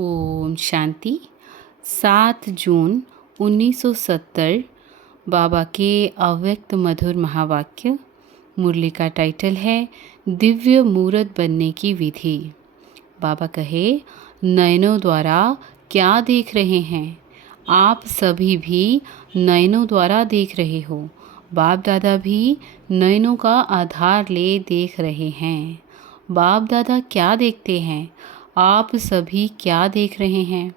ओम शांति। 7 जून 1970 बाबा के अव्यक्त मधुर महावाक्य। मुरली का टाइटल है दिव्य मूर्त बनने की विधि। बाबा कहे, नयनों द्वारा क्या देख रहे हैं? आप सभी भी नयनों द्वारा देख रहे हो। बाप दादा भी नयनों का आधार ले देख रहे हैं। बाप दादा क्या देखते हैं? आप सभी क्या देख रहे हैं?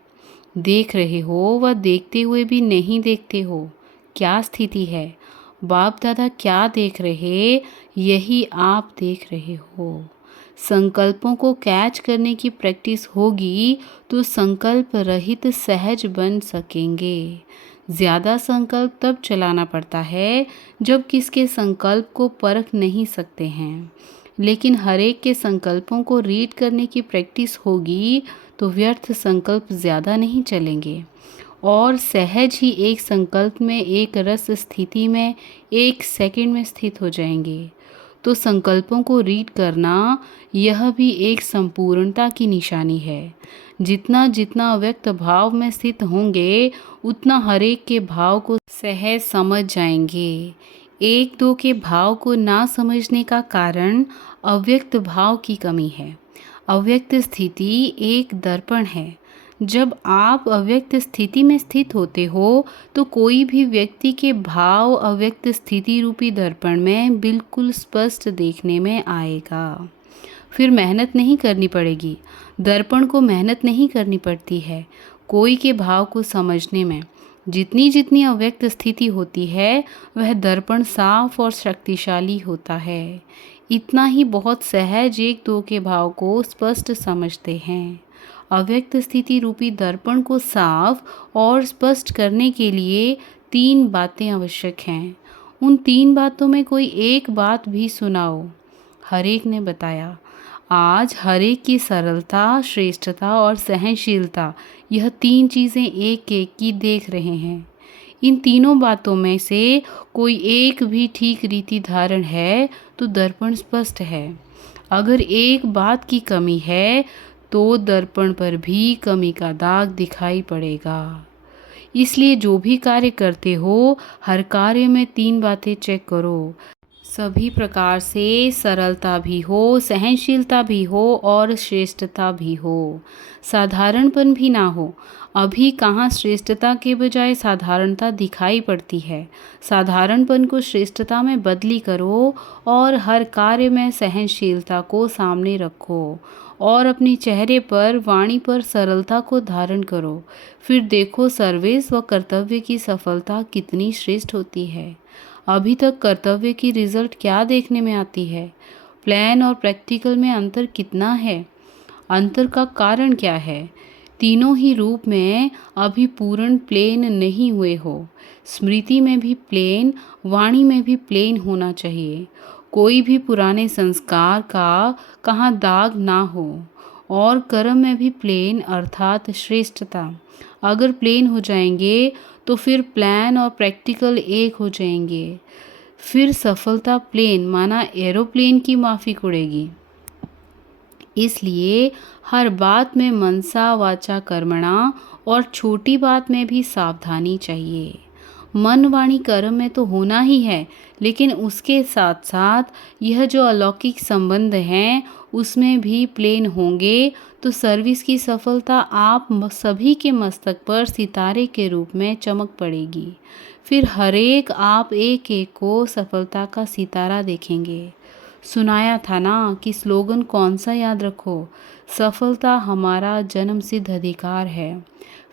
देख रहे हो व देखते हुए भी नहीं देखते हो। क्या स्थिति है? बाप दादा क्या देख रहे, यही आप देख रहे हो। संकल्पों को कैच करने की प्रैक्टिस होगी तो संकल्प रहित सहज बन सकेंगे। ज़्यादा संकल्प तब चलाना पड़ता है जब किसके संकल्प को परख नहीं सकते हैं, लेकिन हर एक के संकल्पों को रीड करने की प्रैक्टिस होगी तो व्यर्थ संकल्प ज़्यादा नहीं चलेंगे और सहज ही एक संकल्प में, एक रस स्थिति में, एक सेकंड में स्थित हो जाएंगे। तो संकल्पों को रीड करना यह भी एक संपूर्णता की निशानी है। जितना जितना अव्यक्त भाव में स्थित होंगे उतना हर एक के भाव को सहज समझ जाएंगे। एक दो के भाव को ना समझने का कारण अव्यक्त भाव की कमी है। अव्यक्त स्थिति एक दर्पण है। जब आप अव्यक्त स्थिति में स्थित होते हो तो कोई भी व्यक्ति के भाव अव्यक्त स्थिति रूपी दर्पण में बिल्कुल स्पष्ट देखने में आएगा। फिर मेहनत नहीं करनी पड़ेगी। दर्पण को मेहनत नहीं करनी पड़ती है कोई के भाव को समझने में। जितनी जितनी अव्यक्त स्थिति होती है वह दर्पण साफ और शक्तिशाली होता है। इतना ही बहुत सहज एक दो के भाव को स्पष्ट समझते हैं। अव्यक्त स्थिति रूपी दर्पण को साफ और स्पष्ट करने के लिए 3 बातें आवश्यक हैं। उन 3 बातों में कोई एक बात भी सुनाओ। हर एक ने बताया। आज हर एक की सरलता, श्रेष्ठता और सहनशीलता, यह 3 चीज़ें एक एक की देख रहे हैं। इन तीनों बातों में से कोई एक भी ठीक रीति धारण है तो दर्पण स्पष्ट है। अगर एक बात की कमी है तो दर्पण पर भी कमी का दाग दिखाई पड़ेगा। इसलिए जो भी कार्य करते हो हर कार्य में 3 बातें चेक करो। सभी प्रकार से सरलता भी हो, सहनशीलता भी हो और श्रेष्ठता भी हो। साधारणपन भी ना हो। अभी कहाँ श्रेष्ठता के बजाय साधारणता दिखाई पड़ती है। साधारणपन को श्रेष्ठता में बदली करो और हर कार्य में सहनशीलता को सामने रखो और अपने चेहरे पर, वाणी पर सरलता को धारण करो। फिर देखो सर्विस व कर्तव्य की सफलता कितनी श्रेष्ठ होती है। अभी तक कर्तव्य की रिजल्ट क्या देखने में आती है? प्लान और प्रैक्टिकल में अंतर कितना है? अंतर का कारण क्या है? तीनों ही रूप में अभी पूर्ण प्लेन नहीं हुए हो। स्मृति में भी प्लेन, वाणी में भी प्लेन होना चाहिए। कोई भी पुराने संस्कार का कहाँ दाग ना हो और कर्म में भी प्लेन अर्थात श्रेष्ठता। अगर प्लेन हो जाएंगे तो फिर प्लान और प्रैक्टिकल एक हो जाएंगे। फिर सफलता प्लेन माना एरोप्लेन की माफिक उड़ेगी। इसलिए हर बात में मनसा वाचा कर्मणा और छोटी बात में भी सावधानी चाहिए। मन वाणी कर्म में तो होना ही है, लेकिन उसके साथ साथ यह जो अलौकिक संबंध हैं उसमें भी प्लेन होंगे तो सर्विस की सफलता आप सभी के मस्तक पर सितारे के रूप में चमक पड़ेगी। फिर हर एक आप एक एक को सफलता का सितारा देखेंगे। सुनाया था ना कि स्लोगन कौन सा याद रखो, सफलता हमारा जन्म सिद्ध अधिकार है।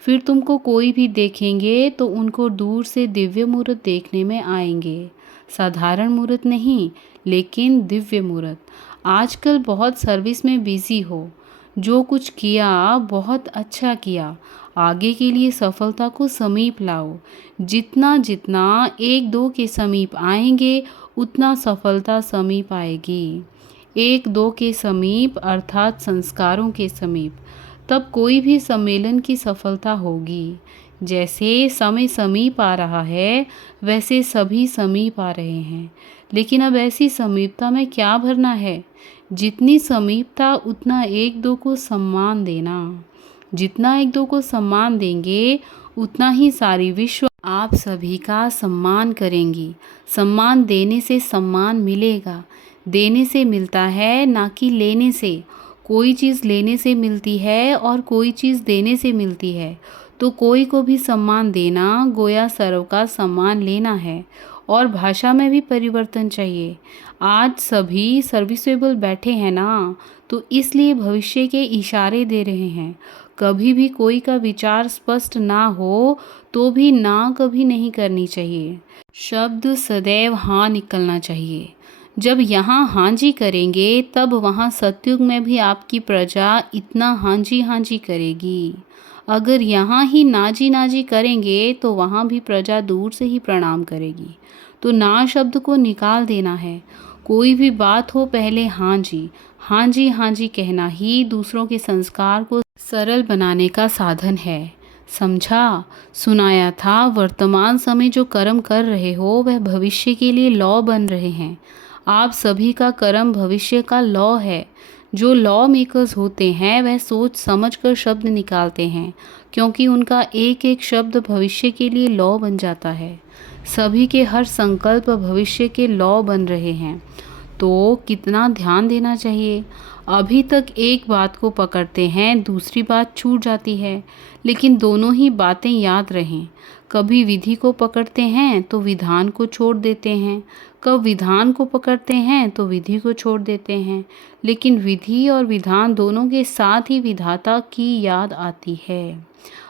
फिर तुमको कोई भी देखेंगे तो उनको दूर से दिव्य मूर्त देखने में आएंगे। साधारण मूर्त नहीं, लेकिन दिव्य मूर्त। आजकल बहुत सर्विस में बिजी हो, जो कुछ किया बहुत अच्छा किया। आगे के लिए सफलता को समीप लाओ। जितना जितना एक दो के समीप आएंगे उतना सफलता समीप आएगी। एक दो के समीप अर्थात संस्कारों के समीप, तब कोई भी सम्मेलन की सफलता होगी। जैसे समय समीप आ रहा है वैसे सभी समीप आ रहे हैं, लेकिन अब ऐसी समीपता में क्या भरना है? जितनी समीपता उतना एक दो को सम्मान देना। जितना एक दो को सम्मान देंगे उतना ही सारी विश्व आप सभी का सम्मान करेंगी। सम्मान देने से सम्मान मिलेगा, देने से मिलता है ना कि लेने से। कोई चीज़ लेने से मिलती है और कोई चीज़ देने से मिलती है। तो कोई को भी सम्मान देना गोया सर्व का सम्मान लेना है। और भाषा में भी परिवर्तन चाहिए। आज सभी सर्विसेबल बैठे हैं ना, तो इसलिए भविष्य के इशारे दे रहे हैं। कभी भी कोई का विचार स्पष्ट ना हो तो भी ना कभी नहीं करनी चाहिए। शब्द सदैव हाँ निकलना चाहिए। जब यहाँ हाँ जी करेंगे तब वहाँ सतयुग में भी आपकी प्रजा इतना हाँ जी करेगी। अगर यहाँ ही ना जी करेंगे तो वहाँ भी प्रजा दूर से ही प्रणाम करेगी। तो ना शब्द को निकाल देना है। कोई भी बात हो पहले हाँ जी कहना ही दूसरों के संस्कार को सरल बनाने का साधन है। समझा? सुनाया था। वर्तमान समय जो कर्म कर रहे हो वह भविष्य के लिए लॉ बन रहे हैं। आप सभी का कर्म भविष्य का लॉ है। जो लॉ मेकर्स होते हैं वह सोच समझ कर शब्द निकालते हैं, क्योंकि उनका एक एक शब्द भविष्य के लिए लॉ बन जाता है। सभी के हर संकल्प भविष्य के लॉ बन रहे हैं। तो कितना ध्यान देना चाहिए। अभी तक एक बात को पकड़ते हैं, दूसरी बात छूट जाती है, लेकिन दोनों ही बातें याद रहें। कभी विधि को पकड़ते हैं तो विधान को छोड़ देते हैं, कब विधान को पकड़ते हैं तो विधि को छोड़ देते हैं। लेकिन विधि और विधान दोनों के साथ ही विधाता की याद आती है।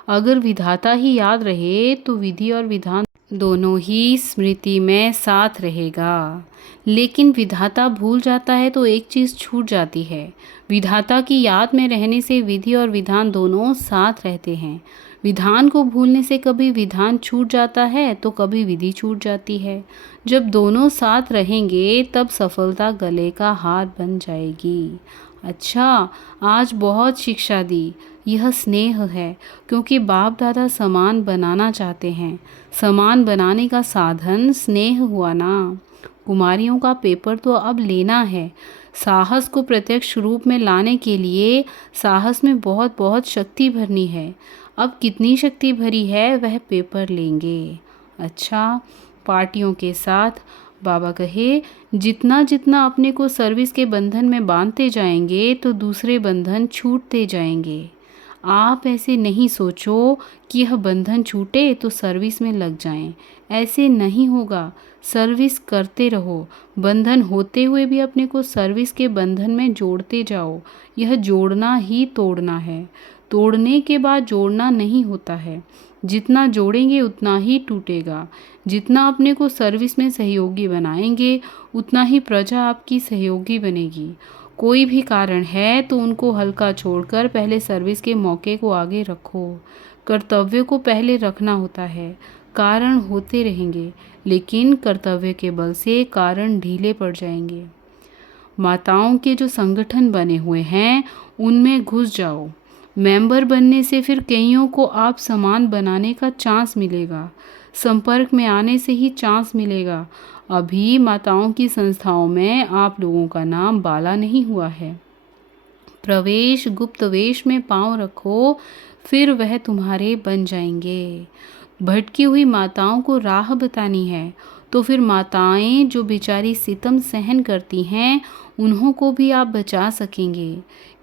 अगर विधाता ही याद रहे तो विधि और विधान दोनों ही स्मृति में साथ रहेगा। लेकिन विधाता भूल जाता है तो एक चीज़ छूट जाती है। विधाता की याद में रहने से विधि और विधान दोनों साथ रहते हैं। विधान को भूलने से कभी विधान छूट जाता है तो कभी विधि छूट जाती है। जब दोनों साथ रहेंगे तब सफलता गले का हार बन जाएगी। अच्छा, आज बहुत शिक्षा दी। यह स्नेह है, क्योंकि बाप दादा समान बनाना चाहते हैं। समान बनाने का साधन स्नेह हुआ ना। कुमारियों का पेपर तो अब लेना है। साहस को प्रत्यक्ष रूप में लाने के लिए साहस में बहुत बहुत शक्ति भरनी है। अब कितनी शक्ति भरी है वह पेपर लेंगे। अच्छा, पार्टियों के साथ बाबा कहे, जितना जितना अपने को सर्विस के बंधन में बांधते जाएंगे तो दूसरे बंधन छूटते जाएंगे। आप ऐसे नहीं सोचो कि यह बंधन छूटे तो सर्विस में लग जाएं। ऐसे नहीं होगा। सर्विस करते रहो। बंधन होते हुए भी अपने को सर्विस के बंधन में जोड़ते जाओ। यह जोड़ना ही तोड़ना है। तोड़ने के बाद जोड़ना नहीं होता है। जितना जोड़ेंगे उतना ही टूटेगा। जितना अपने को सर्विस में सहयोगी बनाएंगे उतना ही प्रजा आपकी सहयोगी बनेगी। कोई भी कारण है तो उनको हल्का छोड़कर पहले सर्विस के मौके को आगे रखो। कर्तव्य को पहले रखना होता है। कारण होते रहेंगे, लेकिन कर्तव्य के बल से कारण ढीले पड़ जाएंगे। माताओं के जो संगठन बने हुए हैं उनमें घुस जाओ। मेंबर बनने से फिर कईयों को आप समान बनाने का चांस मिलेगा। संपर्क में आने से ही चांस मिलेगा। अभी माताओं की संस्थाओं में आप लोगों का नाम बाला नहीं हुआ है। प्रवेश गुप्त वेश में पांव रखो, फिर वह तुम्हारे बन जाएंगे। भटकी हुई माताओं को राह बतानी है तो फिर माताएं जो बेचारी सितम सहन करती हैं उन्हों को भी आप बचा सकेंगे।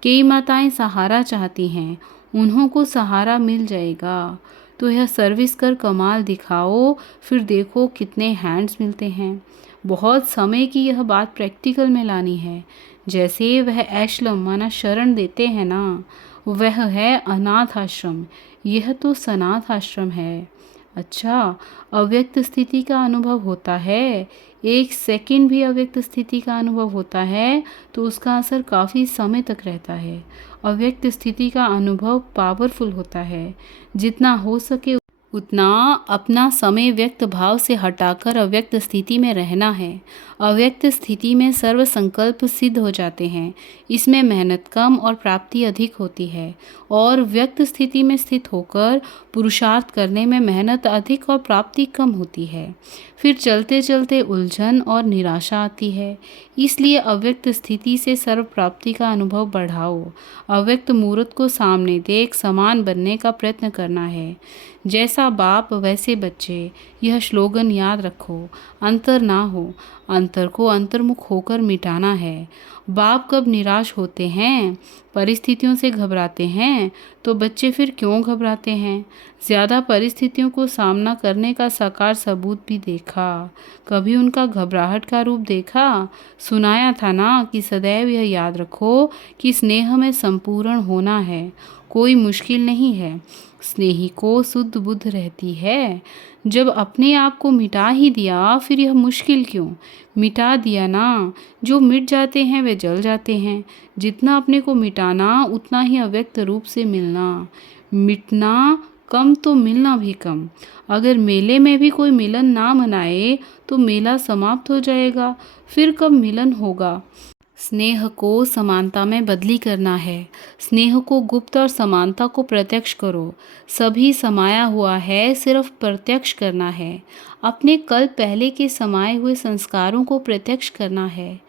कई माताएं सहारा चाहती हैं, उन्हों को सहारा मिल जाएगा। तो यह सर्विस कर कमाल दिखाओ, फिर देखो कितने हैंड्स मिलते हैं। बहुत समय की यह बात प्रैक्टिकल में लानी है। जैसे वह एशलम माना शरण देते हैं ना, वह है अनाथ आश्रम। यह तो सनाथ आश्रम है। अच्छा, अव्यक्त स्थिति का अनुभव होता है। एक सेकंड भी अव्यक्त स्थिति का अनुभव होता है तो उसका असर काफ़ी समय तक रहता है। अव्यक्त स्थिति का अनुभव पावरफुल होता है। जितना हो सके उतना अपना समय व्यक्त भाव से हटाकर अव्यक्त स्थिति में रहना है। अव्यक्त स्थिति में सर्व संकल्प सिद्ध हो जाते हैं। इसमें मेहनत कम और प्राप्ति अधिक होती है, और व्यक्त स्थिति में स्थित होकर पुरुषार्थ करने में मेहनत अधिक और प्राप्ति कम होती है। फिर चलते चलते उलझन और निराशा आती है। इसलिए अव्यक्त स्थिति से सर्व प्राप्ति का अनुभव बढ़ाओ। अव्यक्त मूर्त को सामने देख समान बनने का प्रयत्न करना है। जैसा बाप वैसे बच्चे, यह स्लोगन याद रखो। अंतर ना हो, अंतर को अंतर्मुख होकर मिटाना है। बाप कब निराश होते हैं, परिस्थितियों से घबराते हैं, तो बच्चे फिर क्यों घबराते हैं? ज़्यादा परिस्थितियों को सामना करने का साकार सबूत भी देखा। कभी उनका घबराहट का रूप देखा? सुनाया था ना कि सदैव यह याद रखो कि स्नेह में संपूर्ण होना है। कोई मुश्किल नहीं है, स्नेही को शुद्ध बुद्ध रहती है। जब अपने आप को मिटा ही दिया, फिर यह मुश्किल क्यों? मिटा दिया ना। जो मिट जाते हैं वे जल जाते हैं। जितना अपने को मिटाना, उतना ही अव्यक्त रूप से मिलना। मिटना कम तो मिलना भी कम। अगर मेले में भी कोई मिलन ना मनाए तो मेला समाप्त हो जाएगा। फिर कब मिलन होगा? स्नेह को समानता में बदली करना है। स्नेह को गुप्त और समानता को प्रत्यक्ष करो। सभी समाया हुआ है, सिर्फ प्रत्यक्ष करना है। अपने कल्प पहले के समाये हुए संस्कारों को प्रत्यक्ष करना है।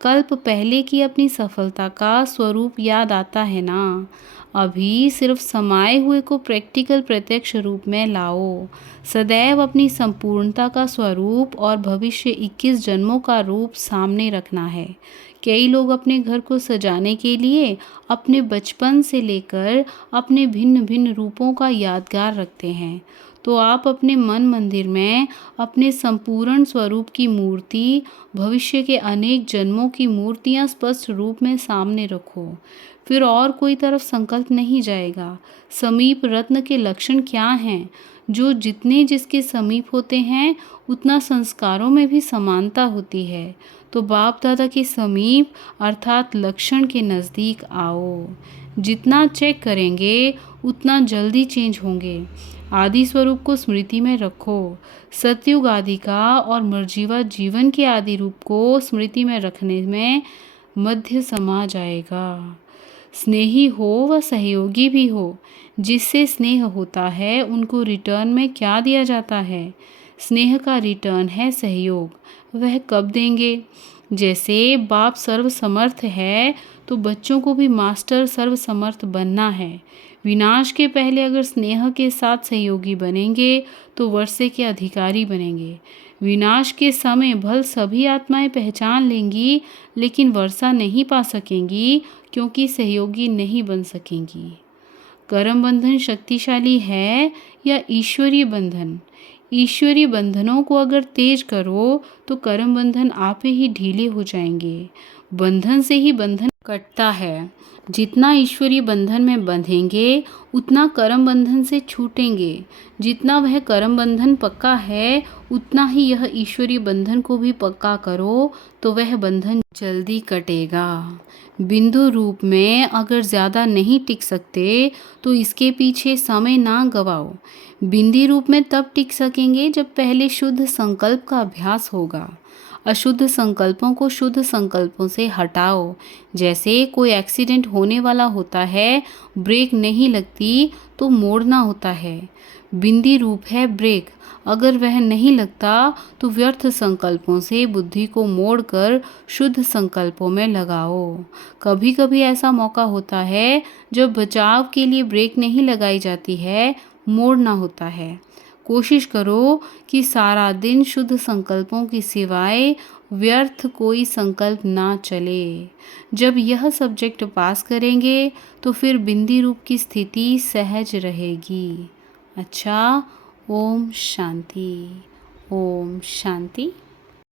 कल्प पहले की अपनी सफलता का स्वरूप याद आता है ना। अभी सिर्फ समाये हुए को प्रैक्टिकल प्रत्यक्ष रूप में लाओ। सदैव अपनी संपूर्णता का स्वरूप और भविष्य 21 जन्मों का रूप सामने रखना है। कई लोग अपने घर को सजाने के लिए अपने बचपन से लेकर अपने भिन्न भिन्न रूपों का यादगार रखते हैं। तो आप अपने मन मंदिर में अपने संपूर्ण स्वरूप की मूर्ति, भविष्य के अनेक जन्मों की मूर्तियां स्पष्ट रूप में सामने रखो। फिर और कोई तरफ संकल्प नहीं जाएगा। समीप रत्न के लक्षण क्या हैं? जो जितने जिसके समीप होते हैं, उतना संस्कारों में भी समानता होती है। तो बाप दादा के समीप अर्थात लक्षण के नज़दीक आओ। जितना चेक करेंगे उतना जल्दी चेंज होंगे। आदि स्वरूप को स्मृति में रखो। सतयुग आदि का और मर्जीवा जीवन के आदि रूप को स्मृति में रखने में मध्य समा जाएगा। स्नेही हो व सहयोगी भी हो। जिससे स्नेह होता है उनको रिटर्न में क्या दिया जाता है? स्नेह का रिटर्न है सहयोग। वह कब देंगे? जैसे बाप सर्वसमर्थ है, तो बच्चों को भी मास्टर सर्वसमर्थ बनना है। विनाश के पहले अगर स्नेह के साथ सहयोगी बनेंगे तो वर्षे के अधिकारी बनेंगे। विनाश के समय भल सभी आत्माएं पहचान लेंगी, लेकिन वर्षा नहीं पा सकेंगी, क्योंकि सहयोगी नहीं बन सकेंगी। कर्म बंधन शक्तिशाली है या ईश्वरीय बंधन? ईश्वरीय बंधनों को अगर तेज करो तो कर्म बंधन आप ही ढीले हो जाएंगे। बंधन से ही बंधन कटता है। जितना ईश्वरीय बंधन में बंधेंगे उतना कर्म बंधन से छूटेंगे। जितना वह कर्म बंधन पक्का है, उतना ही यह ईश्वरीय बंधन को भी पक्का करो, तो वह बंधन जल्दी कटेगा। बिंदु रूप में अगर ज़्यादा नहीं टिक सकते तो इसके पीछे समय ना गवाओ। बिंदी रूप में तब टिक सकेंगे जब पहले शुद्ध संकल्प का अभ्यास होगा। अशुद्ध संकल्पों को शुद्ध संकल्पों से हटाओ। जैसे कोई एक्सीडेंट होने वाला होता है, ब्रेक नहीं लगती तो मोड़ना होता है। बिंदी रूप है ब्रेक। अगर वह नहीं लगता तो व्यर्थ संकल्पों से बुद्धि को मोड़कर शुद्ध संकल्पों में लगाओ। कभी कभी ऐसा मौका होता है जब बचाव के लिए ब्रेक नहीं लगाई जाती है, मोड़ना होता है। कोशिश करो कि सारा दिन शुद्ध संकल्पों की सिवाय व्यर्थ कोई संकल्प ना चले। जब यह सब्जेक्ट पास करेंगे तो फिर बिंदी रूप की स्थिति सहज रहेगी। अच्छा, ओम शांति। ओम शांति।